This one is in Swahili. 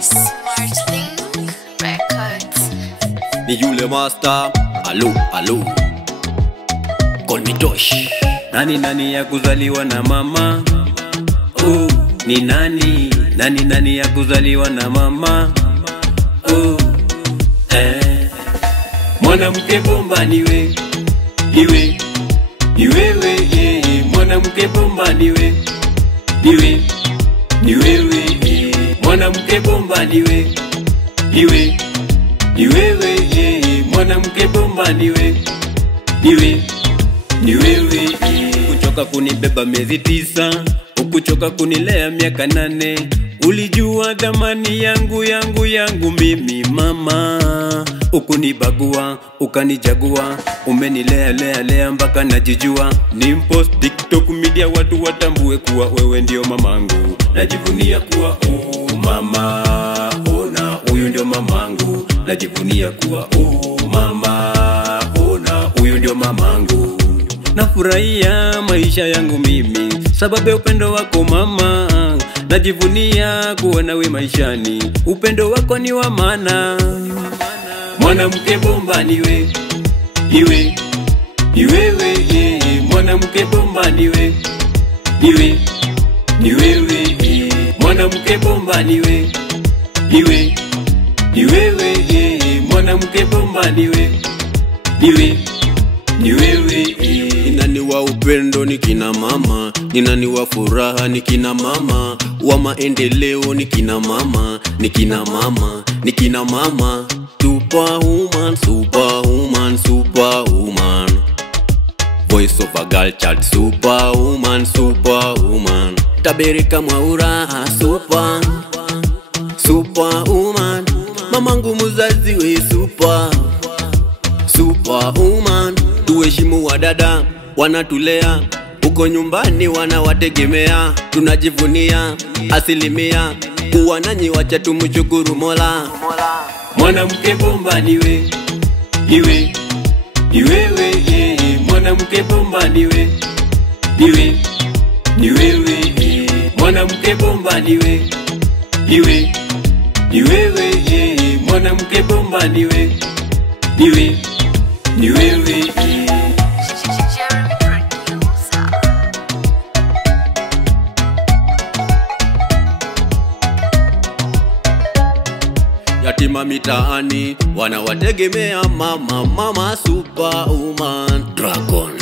SmartLink Records. Ni yule master, alo, alo. Call me Tosh. Nani ya kuzaliwa na mama? Oh, ni nani? Nani ya kuzaliwa na mama? Oh, mwanamke bomba niwe, niwe, niwewe, mwanamke bomba niwe, niwe, niwewe, mwanamke bomba niwe, niwe, niwewe, mwanamke bomba niwe, niwe, niwewe. Kuchoka kunibeba miezi 9, ukuchoka kunilea miaka 8. Ulijua dhamani yangu mimi mama. Ukunibagua, ukanijagua, umenilea mpaka najijua. Nimpost TikTok media watu watambue kuwa wewe ndio mamangu. Najivunia kuwa mama, ona huyu ndio mamangu. Najivunia kuwa mama, ona huyu ndio mamangu. Nafurahia maisha yangu mimi sababu ya upendo wako mama. Najivunia kuwa nawe maishani, upendo wako ni wa maana. Mwanamke bomba niwe, niwe, niwewe, mwanamke bomba niwe, niwe, niwewe, mwanamke bomba niwe, niwe, niwewe, mwanamke bomba niwe, niwe, niwewe. Nani wa upendo ni kina mama, ni nani wa furaha ni kina mama, wa maendeleo ni kina mama, ni kina mama, ni kina mama. Superwoman, superwoman, superwoman. Voice of a girl child, superwoman, superwoman. Tabereka Mwaura, super, superwoman. Mamangu muzazi we super, superwoman. Tuheshimu wadada, wanatulea, uko nyumbani wanawategemea. Tunajivunia asilimia, kuwa nanyi wacha tumshukuru Mola. Mwanamke bomba niwe, niwe, niwewe, mwanamke bomba niwe, niwe, niwewe, mwanamke bomba niwe, niwe, niwewe, mwanamke bomba niwe, niwe, niwewe. Yatima mitaani wanawategemea mama, mama superwoman. Dragon.